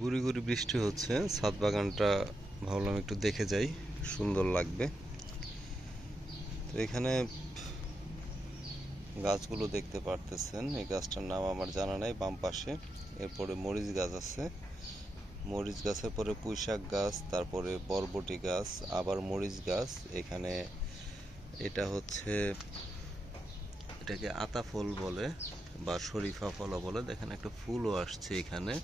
গুড়ি গুড়ি বৃষ্টি হচ্ছে, ছাদ বাগানটা ভাবলাম একটু দেখে যাই, সুন্দর লাগবে। তো এখানে গাছগুলো দেখতে পারতেছেন, এই গাছটার নাম আমার জানা নাই, বাম পাশে। এরপরে মরিচ গাছ আছে, মরিচ গাছের পরে পুঁইশাক গাছ, তারপরে বরবটি গাছ, আবার মরিচ গাছ। এখানে এটা হচ্ছে, এটাকে আতা ফল বলে বা শরীফা ফলও বলে। দেখেন একটা ফুলও আসছে এখানে,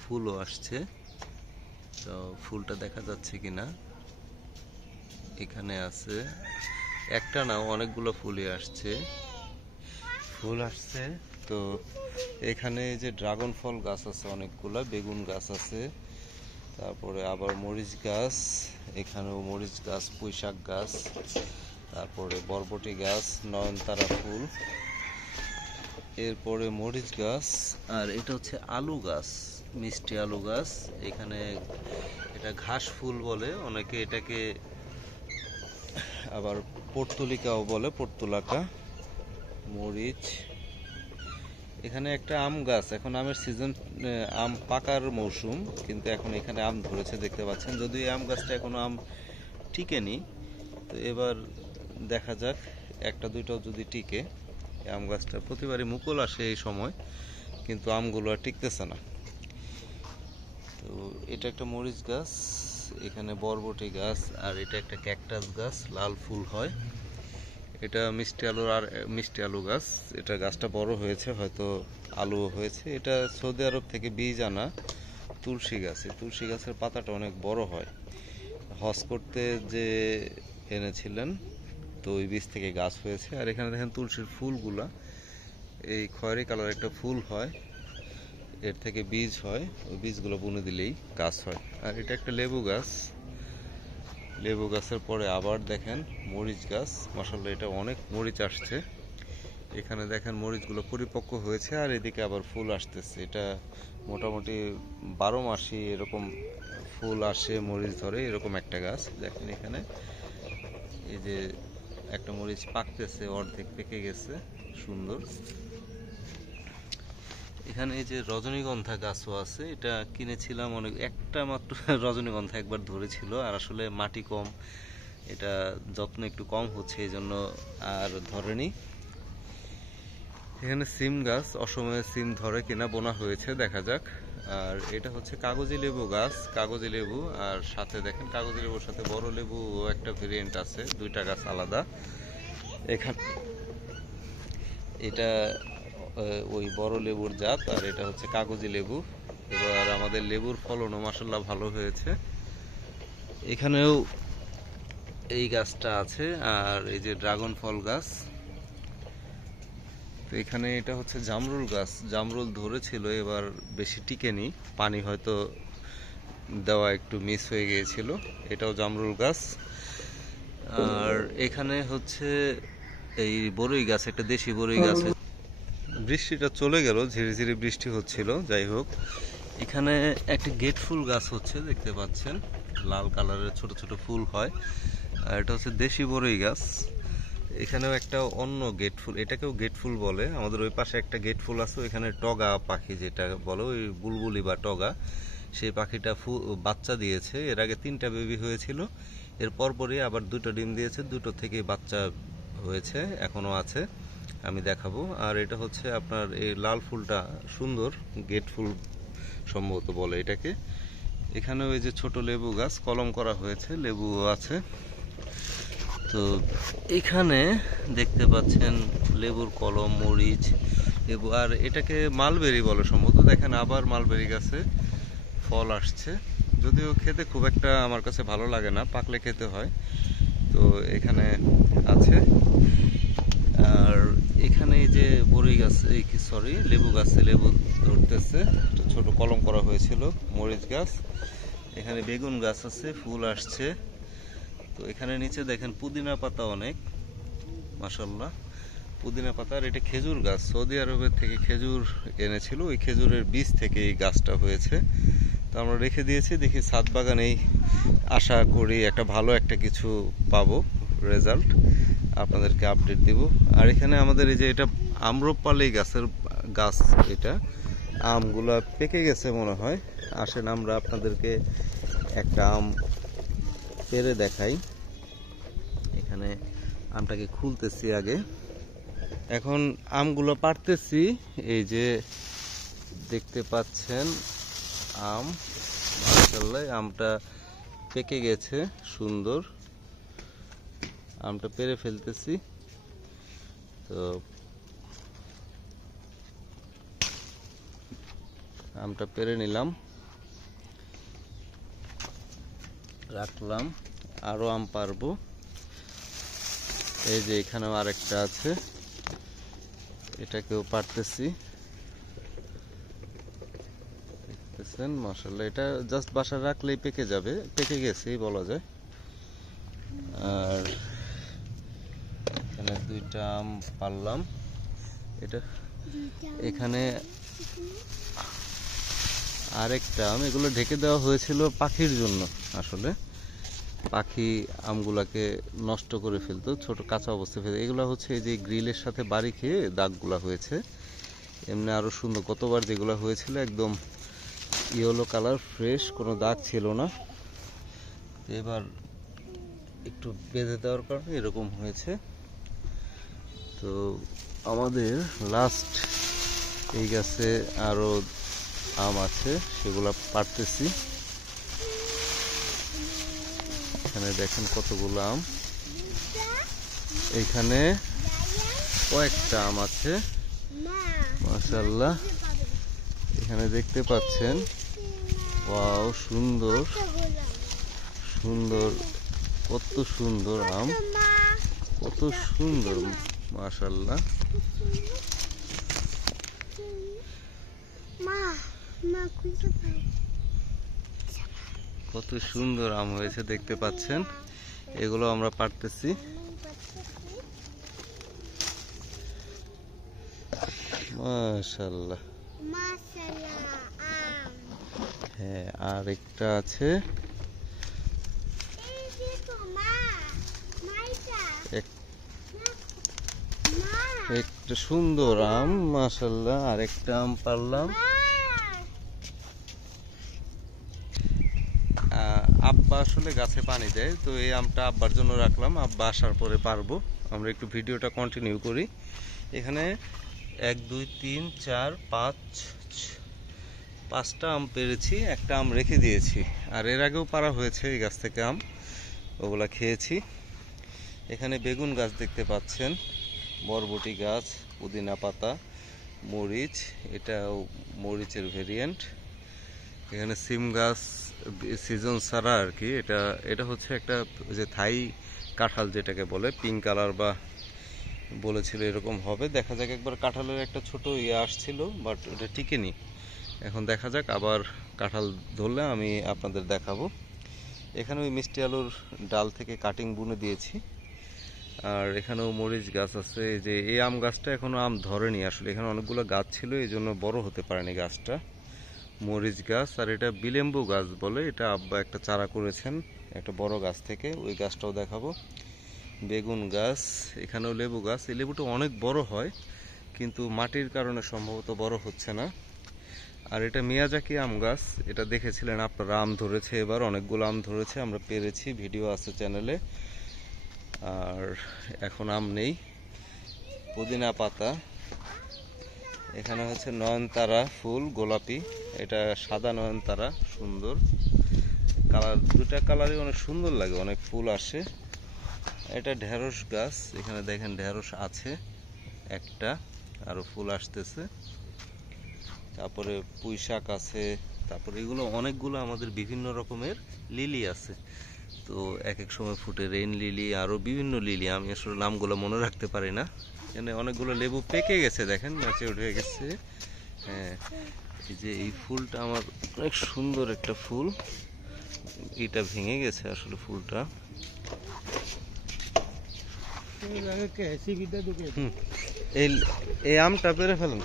ফুলও আসছে। তো ফুলটা দেখা যাচ্ছে কিনা, এখানে আছে একটা না অনেকগুলো ফুলই আসছে, ফুল আসছে। তো এখানে যে ড্রাগন ফল গাছ আছে অনেকগুলা, বেগুন গাছ আছে, তারপরে আবার মরিচ গাছ, এখানেও মরিচ গাছ, পুঁইশাক গাছ, তারপরে বরবটি গাছ, নয়নতারা ফুল, এরপরে মরিচ গাছ। আর এটা হচ্ছে আলু গাছ, মিষ্টি আলু গাছ। এখানে এটা ঘাস ফুল বলে অনেকে, এটাকে আবার পর্তুলিকাও বলে, পর্তুলাকা। মরিচ, এখানে একটা আম গাছ, এখন আমের সিজন, আম পাকার মৌসুম, কিন্তু এখন এখানে আম ধরেছে দেখতে পাচ্ছেন। যদিও আম গাছটা এখনো আম টিকেনি, তো এবার দেখা যাক একটা দুইটাও যদি টিকে। আম গাছটা প্রতিবারই মুকুল আসে এই সময়, কিন্তু আমগুলো আর টিকতেছে না। তো এটা একটা মরিচ গাছ, এখানে বরবটি গাছ, আর এটা একটা ক্যাকটাস গাছ, লাল ফুল হয়। এটা মিষ্টি আলুর, আর মিষ্টি আলু গাছ। এটা গাছটা বড় হয়েছে, হয়তো আলু হয়েছে। এটা সৌদি আরব থেকে বীজ আনা তুলসী গাছ। এই তুলসী গাছের পাতাটা অনেক বড় হয়, হজ করতে যে এনেছিলেন, তো ওই বীজ থেকে গাছ হয়েছে। আর এখানে দেখেন তুলসীর ফুলগুলা, এই খয়েরি কালার একটা ফুল হয়, এর থেকে বীজ হয়, ওই বীজগুলো বুনে দিলেই গাছ হয়। আর এটা একটা লেবু গাছ, লেবু গাছের পরে আবার দেখেন মরিচ গাছ। মাশাআল্লাহ, এটা অনেক মরিচ আসছে। এখানে দেখেন মরিচগুলো পরিপক্ক হয়েছে, আর এদিকে আবার ফুল আসতেছে। এটা মোটামুটি 12 মাসই এরকম ফুল আসে, মরিচ ধরে, এরকম একটা গাছ। দেখেন এখানে এই যে একটা মরিচ পাকতেছে, অর্ধেক পেকে গেছে, সুন্দর। এখানে এই যে রজনীগন্ধা গাছও আছে, এটা কিনেছিলাম অনেক, একটা মাত্র রজনীগন্ধা একবার ধরেছিল, আর আসলে মাটি কম, এটা যত্ন একটু কম হচ্ছে, এই জন্য আর ধরেনি। এখানে সিম গাছ, অসময়ে সিম ধরে কিনা বোনা হয়েছে, দেখা যাক। আর এটা হচ্ছে কাগজি লেবু গাছ, কাগজি লেবু। আর সাথে দেখেন কাগজি লেবুর সাথে বড় লেবু একটা ভেরিয়েন্ট আছে, দুইটা গাছ আলাদা। এখানে এটা ওই বড় লেবুর জাত, আর এটা হচ্ছে কাগজি লেবু। এবার আমাদের লেবুর ফলনও মাশাআল্লাহ ভালো হয়েছে। এখানেও এই গাছটা আছে, আর এই যে ড্রাগন ফল গাছ। তো এখানে এটা হচ্ছে জামরুল গাছ, জামরুল ধরেছিল, এবার বেশি টিকেনি, পানি হয়তো দেওয়া একটু মিস হয়ে গিয়েছিল। এটাও জামরুল গাছ। আর এখানে হচ্ছে এই বড়ই গাছ, একটা দেশি বড়ই গাছ। বৃষ্টিটা চলে গেল, ঝিরি ঝিরি বৃষ্টি হচ্ছিল, যাই হোক। এখানে একটা গেট ফুল গাছ হচ্ছে, দেখতে পাচ্ছেন, লাল কালারের ছোট ছোট ফুল হয়। আর এটা হচ্ছে দেশি বড়ই গাছ। এখানেও একটা অন্য গেট ফুল, এটাকেও গেট ফুল বলে। আমাদের ওই পাশে একটা গেট ফুল আছে, ওইখানে টগা পাখি যেটা বলো, ওই বুলবুলি বা টগা, সেই পাখিটা বাচ্চা দিয়েছে। এর আগে 3টা বেবি হয়েছিল, এর পরপরই আবার 2টো ডিম দিয়েছে, 2টো থেকে বাচ্চা হয়েছে, এখনো আছে, আমি দেখাবো। আর এটা হচ্ছে আপনার এই লাল ফুলটা সুন্দর, গেট ফুল সম্ভবত বলে এটাকে। এখানেও এই যে ছোট লেবু গাছ, কলম করা হয়েছে, লেবু আছে। তো এখানে দেখতে পাচ্ছেন লেবুর কলম, মরিচ, লেবু। আর এটাকে মালবেরি বলে সম্ভবত। দেখেন আবার মালবেরি গাছে ফল আসছে, যদিও খেতে খুব একটা আমার কাছে ভালো লাগে না, পাকলে খেতে হয়। তো এখানে আছে। আর এখানে যে বড়ই গাছ, এই কি সরি লেবু গাছে লেবু ধরতেছে, ছোট কলম করা হয়েছিল। মরিচ গাছ, এখানে বেগুন গাছ আছে, ফুল আসছে। তো এখানে নিচে দেখেন পুদিনা পাতা অনেক, মাশাআল্লাহ পুদিনা পাতা। আর এটা খেজুর গাছ, সৌদি আরবের থেকে খেজুর এনেছিল, ওই খেজুরের বীজ থেকে এই গাছটা হয়েছে। তো আমরা রেখে দিয়েছি, দেখি ছাদ বাগানেই আশা করি একটা ভালো একটা কিছু পাবো, রেজাল্ট আপনাদেরকে আপডেট দিব। আর এখানে আমাদের এই যে এটা আম্রপালি গাছের গাছ, এটা আমগুলো পেকে গেছে মনে হয়। আসেন আমরা আপনাদেরকে একটা আম পেরে দেখাই। এখানে আমটাকে খুলতেছি আগে, এখন আমগুলো পাড়তেছি। এই যে দেখতে পাচ্ছেন আম, মাশাআল্লাহ আমটা পেকে গেছে সুন্দর। আমটা পেরে ফেলতেছি। তো আমটা পেরে নিলাম, রাখলাম। আরো আম পারবো। এই যে এখানেও আরেকটা আছে, এটাকেও পারতেছি। দেখতেছেন মাশাআল্লাহ, এটা জাস্ট বাসায় রাখলেই পেকে যাবে, পেকে গেছেই বলা যায়। আর এখানে দুইটা আম পারলাম। এটা এখানে আরেকটা আম, এগুলো ঢেকে দেওয়া হয়েছিল পাখির জন্য। আসলে পাখি আমগুলাকে নষ্ট করে ফেলতো, ছোট কাঁচা অবস্থায় ফেলতো। এগুলো হচ্ছে এই যে গ্রিলের সাথে বাড়ি খেয়ে দাগগুলা হয়েছে। এমনি আরো সুন্দর, গতবার যেগুলো হয়েছিল একদম ইয়েলো কালার, ফ্রেশ, কোনো দাগ ছিল না। এবার একটু বেঁধে দেওয়ার কারণে এরকম হয়েছে। তো আমাদের লাস্ট এই গাছে আরো আম আছে, সেগুলা পাড়তেছি। এখানে দেখেন কতগুলো আম, এখানে কয়েকটা আম আছে মাশাআল্লাহ। এখানে দেখতে পাচ্ছেন, ওয়াও সুন্দর সুন্দর, কত সুন্দর আম, কত সুন্দর মাশাআল্লাহ। কত সুন্দর আম হয়েছে দেখতে পাচ্ছেন। এগুলো আমরা পারতেছি। মাশাআল্লাহ, হ্যাঁ আর একটা আছে, একটা সুন্দর আম মাশাআল্লাহ। আরেকটা আম পারলাম। আব্বা আসলে গাছে পানি দেয়, তো এই আমটা আব্বার জন্য রাখলাম, আব্বা আসার পরে পারবো। আমরা একটু ভিডিওটা কন্টিনিউ করি। এখানে 1 2 3 4 5 5টা আম পেরেছি, একটা আম রেখে দিয়েছি। আর এর আগেও পারা হয়েছে এই গাছ থেকে আম, ওগুলা খেয়েছি। এখানে বেগুন গাছ দেখতে পাচ্ছেন, বরবটি গাছ, পুদিনা পাতা, মরিচ, এটাও মরিচের ভেরিয়েন্ট। এখানে সিম গাছ সিজন ছাড়া আর কি, এটা হচ্ছে একটা যে থাই কাঁঠাল যেটাকে বলে, পিঙ্ক কালার বা বলেছিল এরকম হবে। দেখা যাক, একবার কাঁঠালের একটা ছোট ইয়ে আসছিল, বাট ওটা টিকেনি। এখন দেখা যাক, আবার কাঁঠাল ধরলে আমি আপনাদের দেখাবো। এখানে ওই মিষ্টি আলুর ডাল থেকে কাটিং বুনে দিয়েছি। আর এখানেও মরিচ গাছ আছে। যে এই আম গাছটা এখনো আম ধরেনি আসলে, এখানে অনেকগুলো গাছ ছিল, এই জন্য বড় হতে পারেনি গাছটা। মরিচ গাছ, আর এটা বিলেম্বু গাছ বলে, এটা আব্বা একটা চারা করেছেন একটা বড় গাছ থেকে, ওই গাছটাও দেখাবো। বেগুন গাছ, এখানেও লেবু গাছ। এই লেবুটা অনেক বড় হয়, কিন্তু মাটির কারণে সম্ভবত বড় হচ্ছে না। আর এটা মিয়াজাকি আম গাছ, এটা দেখেছিলেন আপনারা, আম ধরেছে এবার, অনেকগুলো আম ধরেছে, আমরা পেরেছি, ভিডিও আছে চ্যানেলে। আর এখন আম নেই। পুদিনা পাতা, এখানে হচ্ছে নয়নতারা ফুল, গোলাপি, এটা সাদা নয়নতারা, সুন্দর কালার, দুটা কালারই অনেক সুন্দর লাগে, অনেক ফুল আসে। এটা ঢেঁড়স গাছ, এখানে দেখেন ঢেঁড়স আছে একটা, আরো ফুল আসতেছে। তারপরে পুঁই শাক আছে। তারপরে এগুলো অনেকগুলো আমাদের বিভিন্ন রকমের লিলি আছে, তো এক এক সময় ফুটে, রেইন লিলি, আরো বিভিন্ন লিলি, আমি আসলে নামগুলো মনে রাখতে পারি না। এখানে অনেকগুলো লেবু পেকে গেছে, দেখেন ম্যাচিউরড হয়ে গেছে। হ্যাঁ, এই যে এই ফুলটা আমার অনেক সুন্দর একটা ফুল, এটা ভেঙে গেছে আসলে ফুলটা। এই আমটা পেরে ফেলেন,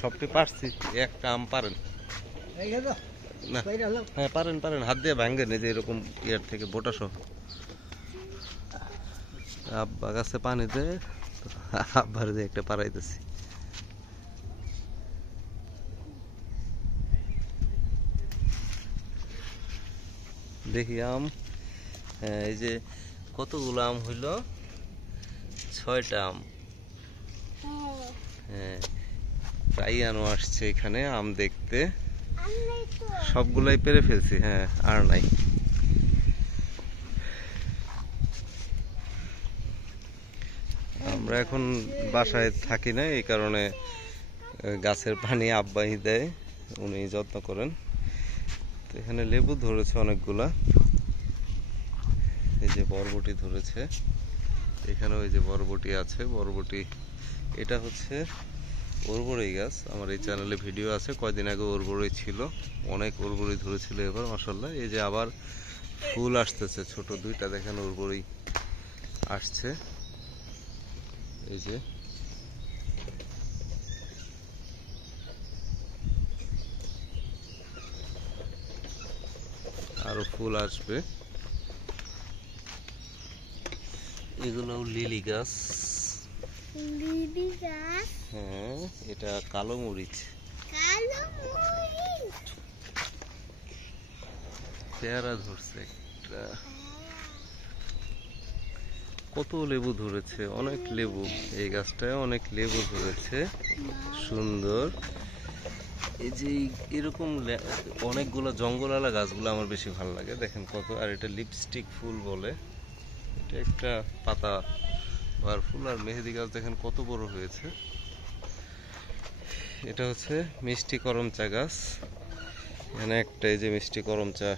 সবটি পারছি, একটা আম পারেন না? হ্যাঁ পারেন পারেন, হাত দিয়ে ভাঙেন, এই যে এরকম ইয়ার থেকে বোটা সহ। আব্বা গাছে পানি দেয়, আব্বার দিয়ে একটা পারাইতেছি। দেখি আম। হ্যাঁ, এই যে কতগুলো আম হইলো, 6টা আম। হ্যাঁ, রাইয়ানও আসছে এখানে আম দেখতে। সবগুলাই পেরে ফেলছি। হ্যাঁ, আর নাই। আমরা এখন বাসায় থাকি না, এই কারণে গাছের পানি আব্বাই দেয়, উনি যত্ন করেন। তো এখানে লেবু ধরেছে অনেকগুলা। এই যে বরবটি ধরেছে এখানে, ওই যে বরবটি আছে, বরবটি। এটা হচ্ছে উরবড়ি গাছ। আমার এই চ্যানেলে ভিডিও আছে, কয়দিন আগে উরবড়ি ছিল, অনেক উরবড়ি ধরেছিল এবার মাশাআল্লাহ। এই যে আবার ফুল আসতেছে, ছোট 2টা দেখেন উরবড়ি আসছে। এই যে আরো ফুল আসবে। এগুলো লিলি গাছ। হ্যাঁ, এটা কালো মরিচ। পেয়ারা ধরছে একটা। কত লেবু ধরেছে, অনেক লেবু। এই গাছটায় অনেক লেবু ধরেছে, সুন্দর। এই যে এরকম অনেকগুলো জঙ্গলালা গাছগুলো আমার বেশি ভালো লাগে, দেখেন কত। আর এটা লিপস্টিক ফুল বলে, এটা একটা পাতা আর ফুল। আর মেহেদি গাছ দেখেন কত বড় হয়েছে। এটা হচ্ছে মিষ্টি করমচা গাছ। এখানে একটা, এই যে মিষ্টি করমচা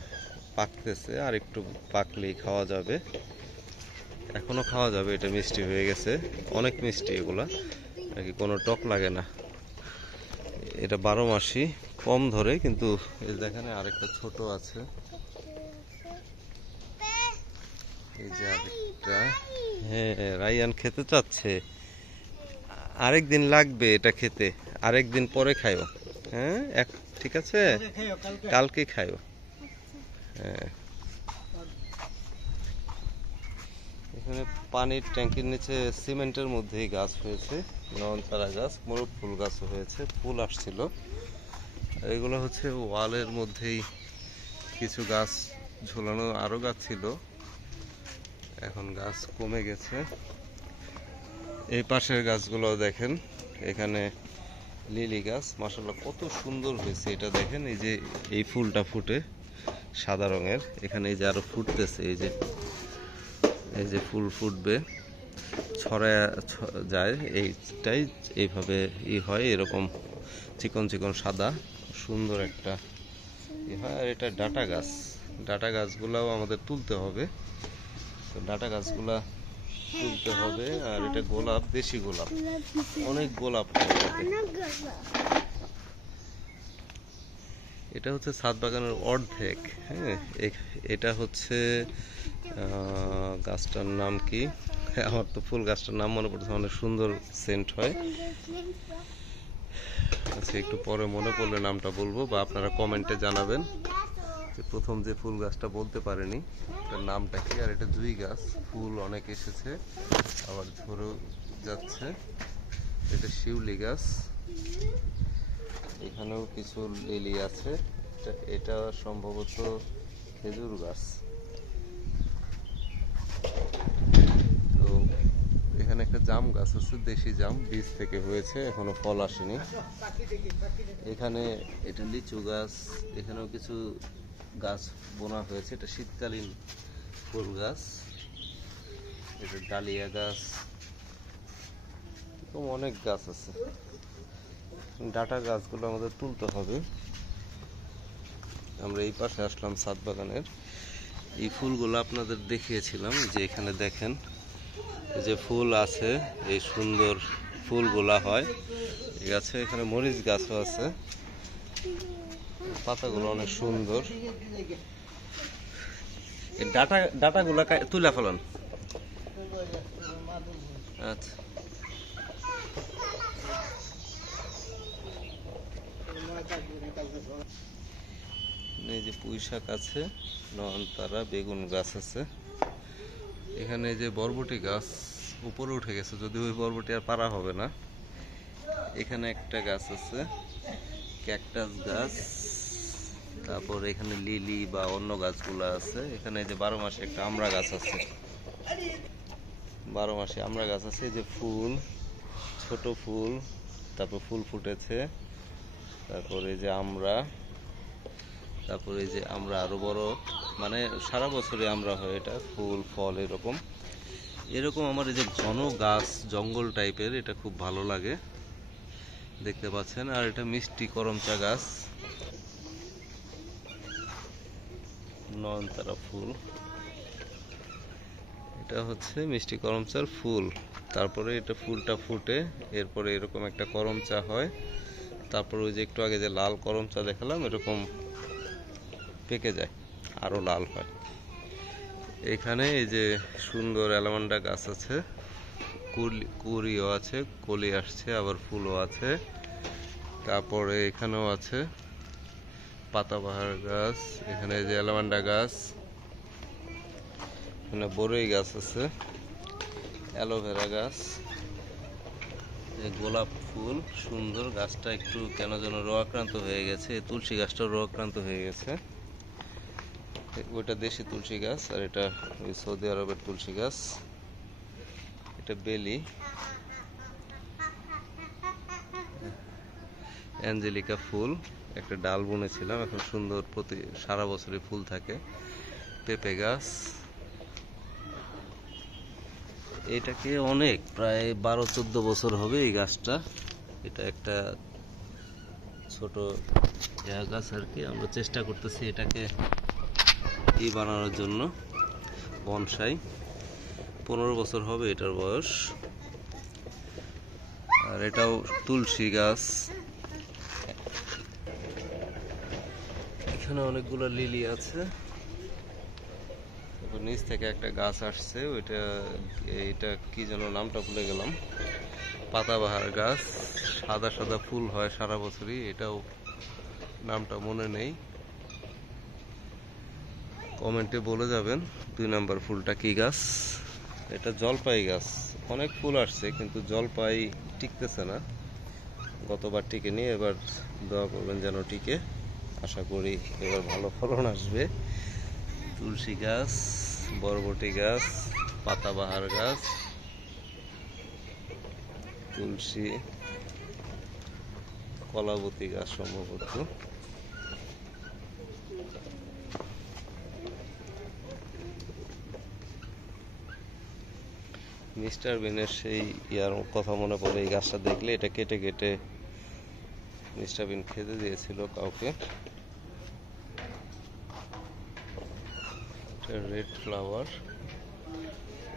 পাকতেছে, আর একটু পাকলেই খাওয়া যাবে। এখনো খাওয়া যাবে, এটা মিষ্টি হয়ে গেছে, অনেক মিষ্টি এগুলা, নাকি কোনো টক লাগে না। এটা 12 মাসই, কম ধরে কিন্তু। এই দেখেন আরেকটা ছোট আছে, এই যে আরেকটা। হ্যাঁ, রাইয়ান খেতে চাচ্ছে, আরেকদিন লাগবে এটা খেতে, আরেকদিন পরে খাইও। হ্যাঁ, ঠিক আছে, কালকে খাইও। হ্যাঁ, এখানে পানির ট্যাঙ্কির নিচে সিমেন্টের মধ্যেই গাছ হয়েছে, নয়নতারা গাছ, মোরগ ফুল গাছও হয়েছে, ফুল আসছিল। এগুলো হচ্ছে ওয়ালের মধ্যেই কিছু গাছ ঝোলানো, আরো গাছ ছিল, এখন গাছ কমে গেছে। এই পাশের গাছগুলো দেখেন, এখানে লিলি গাছ মাশাআল্লাহ কত সুন্দর হয়েছে। এটা দেখেন, এই যে এই ফুলটা ফুটে সাদা রঙের, এখানে এই যে আরো ফুটতেছে, এই যে ফুল ফুটবে, ছড়ায় যায়, এইটাই এইভাবে হয়, এরকম চিকন চিকন সাদা সুন্দর একটা হয়। আর এটা ডাটা গাছ, ডাটা গাছগুলাও আমাদের তুলতে হবে, তো ডাটা গাছগুলা তুলতে হবে। আর এটা গোলাপ, দেশি গোলাপ, অনেক গোলাপ। এটা হচ্ছে ছাদ বাগানের অর্ধেক। হ্যাঁ, এটা হচ্ছে গাছটার নাম কি, আমার তো ফুল গাছটার নাম মনে পড়ছে, অনেক সুন্দর সেন্ট হয়। আচ্ছা, একটু পরে মনে পড়লে নামটা বলবো, বা আপনারা কমেন্টে জানাবেন যে প্রথম যে ফুল গাছটা বলতে পারেনি তার নামটা কি। আর এটা জুঁই গাছ, ফুল অনেক এসেছে, আবার ঝরেও যাচ্ছে। এটা শিউলি গাছ, এখানেও কিছু লিলি আছে। এটা সম্ভবত খেজুর গাছ। তো এখানে একটা জাম গাছ আছে, দেশি জাম, বীজ থেকে হয়েছে, এখনো ফল আসেনি। এখানে এটা লিচু গাছ, এখানেও কিছু গাছ বোনা হয়েছে, এটা শীতকালীন ফুল গাছ। এটা ডালিয়া গাছ, অনেক গাছ আছে। ডাটা গাছগুলো আমাদের তুলতে হবে। আমরা এই পাশে আসলাম ছাদ বাগানের। এই ফুলগুলো আপনাদের দেখিয়েছিলাম, যে এখানে দেখেন এই যে ফুল আছে, এই সুন্দর ফুলগুলা হয় এই গাছে। এখানে মরিচ গাছও আছে, পাতাগুলো অনেক সুন্দর। এই ডাটাগুলা তুলে ফেলান। আচ্ছা, এই যে পুঁই শাক আছে, নয়নতারা, বেগুন গাছ আছে। এখানে যে বরবটি গাছ উপরে উঠে গেছে, যদি ওই বরবটি আর পারা হবে না। এখানে একটা গাছ আছে, ক্যাকটাস গাছ, তারপর এখানে লিলি বা অন্য গাছগুলো আছে। এখানে যে 12 মাসে একটা আমড়া গাছ আছে, 12 মাসে আমড়া গাছ আছে। যে ফুল, ছোট ফুল, তারপর ফুল ফুটেছে। তারপরে যে আমরা, তারপরে যে আমরা আরো বড়, মানে সারা বছরই আমরা হয়, এটা ফুল ফল এরকম এরকম। আমার এই যে ঘন গাছ জঙ্গল টাইপের, এটা খুব ভালো লাগে, দেখতে পাচ্ছেন। আর এটা মিষ্টি করমচা গাছ, নয়নতারা ফুল, এটা হচ্ছে মিষ্টি করমচার ফুল। তারপরে এটা ফুলটা ফুটে, এরপরে এরকম একটা করমচা হয়। তারপর ওই যে একটু আগে যে লাল করমচা দেখালাম, এরকম পেকে যায়, আরো লাল হয়। এখানে এই যে সুন্দর অ্যালামান্ডা গাছ আছে, কুড়িও আছে, কলি আসছে, আবার ফুলও আছে। তারপরে এখানেও আছে পাতাবাহার গাছ, এখানে যে অ্যালামান্ডা গাছ, এখানে বড়ই গাছ আছে, অ্যালোভেরা গাছ, গোলাপ ফুল সুন্দর। গাছটা একটু কেন যেন রোগাক্রান্ত হয়ে গেছে, তুলসী গাছটাও রোগাক্রান্ত হয়ে গেছে। ওইটা দেশি তুলসী গাছ, আর এটা ওই সৌদি আরবের তুলসী গাছ। এটা বেলি, অ্যাঞ্জেলিকা ফুল, একটা ডাল বুনেছিলাম, এখন সুন্দর প্রতি সারা বছরই ফুল থাকে। পেঁপে গাছ, এটাকে অনেক প্রায় 12-14 বছর হবে এই গাছটা। এটা একটা ছোট গাছ আর কি। আমরা চেষ্টা করতেছি এটাকে বানানোর জন্য, বনসাই। 15 বছর হবে এটার বয়স। আর এটাও তুলসী গাছ। এখানে অনেকগুলো লিলি আছে। তারপর নিচ থেকে একটা গাছ আসছে, এটা কি যেন নামটা ভুলে গেলাম। পাতাবাহার গাছ, সাদা সাদা ফুল হয় সারা বছরই, এটাও নামটা মনে নেই, কমেন্টে বলে যাবেন 2 নাম্বার ফুলটা কি গাছ। এটা জলপাই গাছ, অনেক ফুল আসছে কিন্তু জলপাই টিকতেছে না। গতবার টিকে নিয়ে, এবার দোয়া করবেন যেন টিকে, আশা করি এবার ভালো ফলন আসবে। তুলসী গাছ, বরবটি গাছ, পাতাবাহার গাছ, তুলসী, কলাবতী গাছ সম্ভবত। মিস্টার বিনের সেই ইয়ার কথা মনে পড়ে, এই গাছটা দেখলে। এটা কেটে কেটে মিস্টার বিন খেতে দিয়েছিল কাউকে। এটা রেড ফ্লাওয়ার,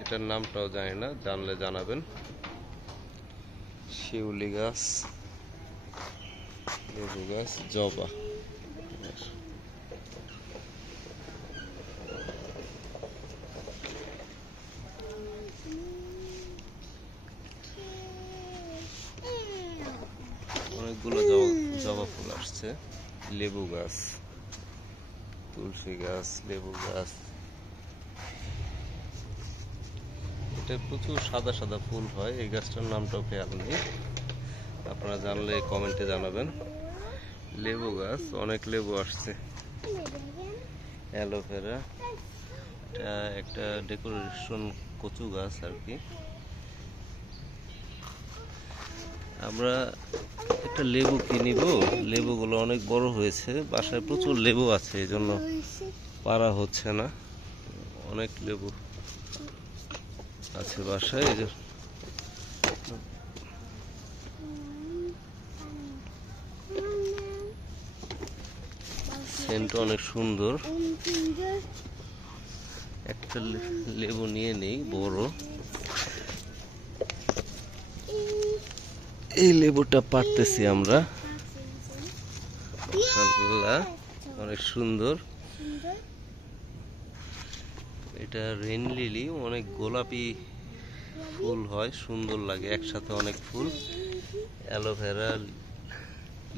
এটার নামটাও জানি না, জানলে জানাবেন। শিউলি গাছ, লেবু গাছ, জবা। অনেকগুলো জবা ফুল আসছে। লেবু গাছ, তুলসী গাছ, লেবু গাছ। এটা প্রচুর সাদা সাদা ফুল হয়, এই গাছটার নামটাও খেয়াল নেই, আপনারা জানলে কমেন্টে জানাবেন। লেবু গাছ, অনেক লেবু আসছে। অ্যালোভেরা, এটা একটা ডেকোরেশন কচু গাছ আর কি। আমরা একটা লেবু কিনিব, লেবুগুলো অনেক বড় হয়েছে, বাসায় প্রচুর লেবু আছে, এই জন্য পারা হচ্ছে না। অনেক লেবু আছে বাসায়, এই যে সেন্ট অনেক সুন্দর। একটা লেবু নিয়ে নেই বড়, এই লেবুটা পারতেছি আমরা, মাশাআল্লাহ অনেক সুন্দর। এটা রেন লিলি, অনেক গোলাপি ফুল হয়, সুন্দর লাগে একসাথে অনেক ফুল। অ্যালোভেরা,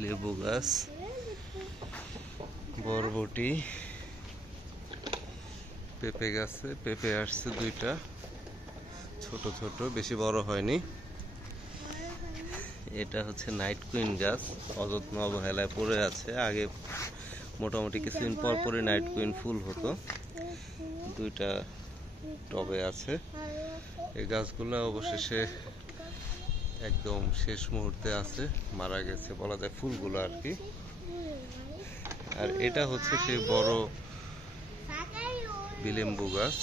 লেবু গাছ, বরবটি, পেঁপে গাছে পেঁপে আসছে 2টা, ছোট ছোট, বেশি বড় হয়নি। এটা হচ্ছে নাইট কুইন গাছ, অযত্ন অবহেলায় পড়ে আছে, আগে মোটামুটি কিছুদিন পর পরই নাইট কুইন ফুল হতো। দুইটা টবে আছে। এই গাছগুলো অবশেষে একদম শেষ মুহূর্তে আছে, মারা গেছে বলা যায় ফুলগুলো আর কি। আর এটা হচ্ছে সেই বড় বিলেম্বু গাছ,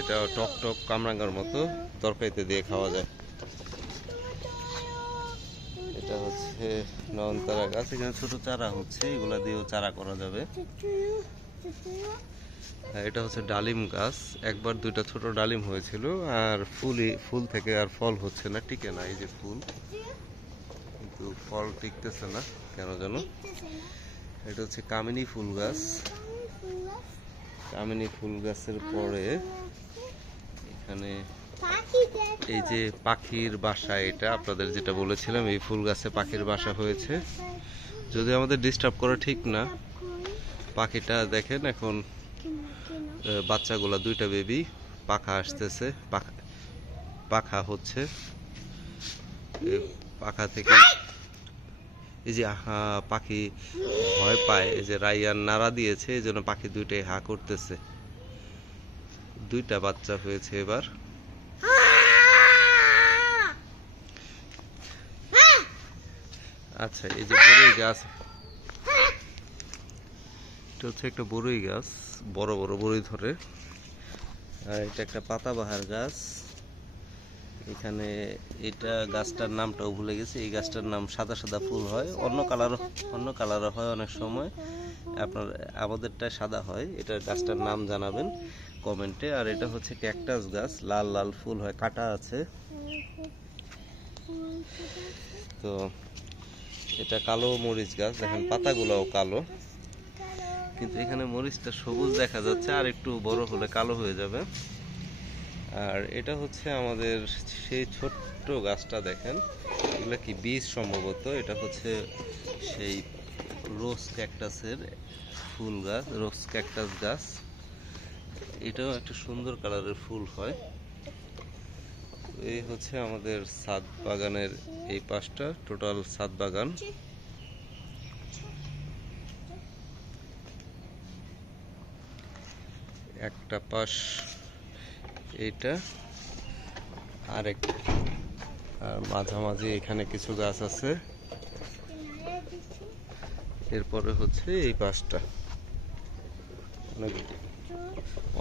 এটা টক টক কামরাঙ্গার মতো, তরকারিতে দিয়ে খাওয়া যায়। এটা হচ্ছে নয়নতারা গাছ, এখানে ছোট চারা হচ্ছে, এগুলা দিয়েও চারা করা যাবে। এটা হচ্ছে ডালিম গাছ, একবার দুইটা ছোট ডালিম হয়েছিল, আর ফুল থেকে আর ফল হচ্ছে না, টিকে না। এই যে ফুল, কিন্তু ফল টিকতেছে না কেন যেন। এটা হচ্ছে কামিনী ফুল গাছ। কামিনী ফুল গাছের পরে এখানে এই যে পাখির বাসা, এটা আপনাদের যেটা বলেছিলাম, এই ফুল গাছে পাখির বাসা হয়েছে। যদি আমাদের ডিস্টার্ব করা ঠিক না, পাখিটা দেখেন এখন বাচ্চাগুলা, দুইটা বেবি, পাখা আসতেছে, পাখা হচ্ছে, পাখা থেকে এই যে পাখি ভয় পায়, এই যে রাইয়ান নাড়া দিয়েছে, এই জন্য পাখি দুইটাই হা করতেছে। দুইটা বাচ্চা হয়েছে এবার। আচ্ছা, এই যে বড়ই গাছ, এটা হচ্ছে একটা বড়ই গাছ, বড় বড় বড়ই ধরে। আর এটা একটা পাতাবাহার গাছ। এখানে এটা গাছটার নামটাও ভুলে গেছি। এই গাছটার নাম সাদা সাদা ফুল হয়, অন্য কালারও হয় অনেক সময়। আপনার আমাদেরটা সাদা হয়। এটা গাছটার নাম জানাবেন কমেন্টে। আর এটা হচ্ছে ক্যাকটাস গাছ, লাল লাল ফুল হয়, কাটা আছে। তো এটা কালো মরিচ গাছ, দেখেন পাতাগুলোও কালো, কিন্তু এখানে মরিচটা সবুজ দেখা যাচ্ছে, আর একটু বড় হলে কালো হয়ে যাবে। আর এটা হচ্ছে আমাদের সেই ছোট্ট গাছটা, দেখেন এগুলো কি বীজ সম্ভবত। এটা হচ্ছে সেই রোজ ক্যাকটাসের ফুল গাছ, রোজ ক্যাকটাস গাছ। এটাও একটা সুন্দর কালারের ফুল হয়। এই হচ্ছে আমাদের ছাদ বাগানের এই পাশটা, টোটাল ছাদ বাগান। একটা পাশ এইটা, আর মাঝামাঝি এখানে কিছু গাছ আছে। এরপরে হচ্ছে এই পাশটা,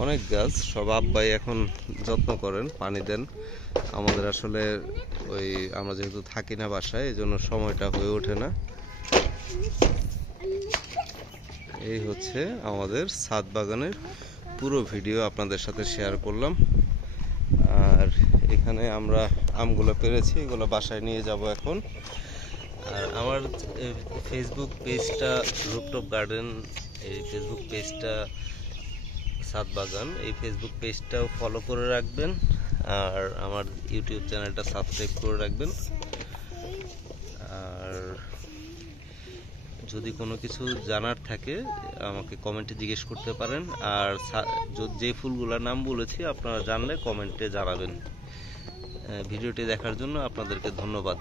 অনেক গাছ, সব আব্বাই এখন যত্ন করেন, পানি দেন। আমাদের আসলে আমরা যেহেতু থাকি না বাসায়, এই জন্য সময়টা হয়ে ওঠে না। এই হচ্ছে আমাদের ছাদ বাগানের পুরো ভিডিও আপনাদের সাথে শেয়ার করলাম। আর এখানে আমরা আমগুলো পেরেছি, এগুলো বাসায় নিয়ে যাব এখন। আর আমার ফেসবুক পেজটা রুপটপ গার্ডেন, এই ফেসবুক পেজটা ছাদ বাগান, এই ফেসবুক পেজটাও ফলো করে রাখবেন। আর আমার ইউটিউব চ্যানেলটা সাবস্ক্রাইব করে রাখবেন। আর যদি কোনো কিছু জানার থাকে আমাকে কমেন্টে জিজ্ঞেস করতে পারেন। আর যে ফুলগুলোর নাম বলেছি আপনারা জানলে কমেন্টে জানাবেন। ভিডিওটি দেখার জন্য আপনাদেরকে ধন্যবাদ।